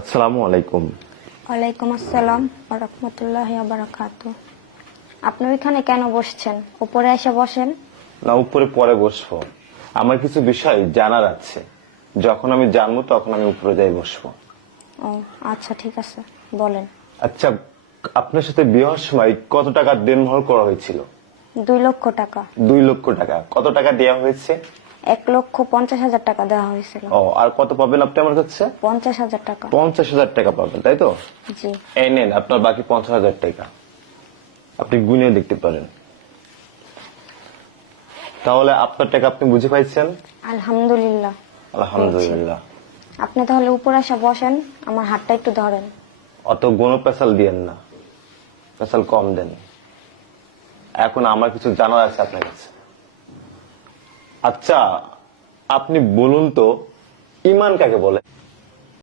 আসসালামু আলাইকুম। ওয়ালাইকুম আসসালাম ওয়া রাহমাতুল্লাহি ওয়া বারাকাতুহু। আপনি ওইখানে কেন বসছেন? উপরে এসে বসেন। না, উপরে পরে বসবো। আমার কিছু বিষয় জানার আছে, যখন আমি জানবো তখন আমি উপরে যাই বসবো। ও আচ্ছা, ঠিক আছে, বলেন। আচ্ছা, আপনার সাথে বিবাহের সময় কত টাকা দেনমোহর করা হয়েছিল? 2,00,000 টাকা। 2,00,000 টাকা। কত টাকা দেওয়া হয়েছে? 1,50,000 টাকা দেওয়া হয়েছিল। ও, আর কত পাবেন আপনি আমার কাছে? 50,000 টাকা। 50,000 টাকা পাবেন, তাই তো? জি। এই নেন আপনার বাকি 50,000 টাকা, আপনি গুনে দেখতে পারেন। তাহলে আপনার টাকা আপনি বুঝে পাইছেন? আলহামদুলিল্লাহ। আলহামদুলিল্লাহ। আপনি তাহলে উপরে এসে বসেন, আমার হাতটা একটু ধরেন। অত গণ পেশাল দিয়েন না, পেশাল কম দেন। এখন আমার কিছু জানার আছে আপনার কাছে। আচ্ছা, আপনি বলুন তো, ইমান কাকে বলে?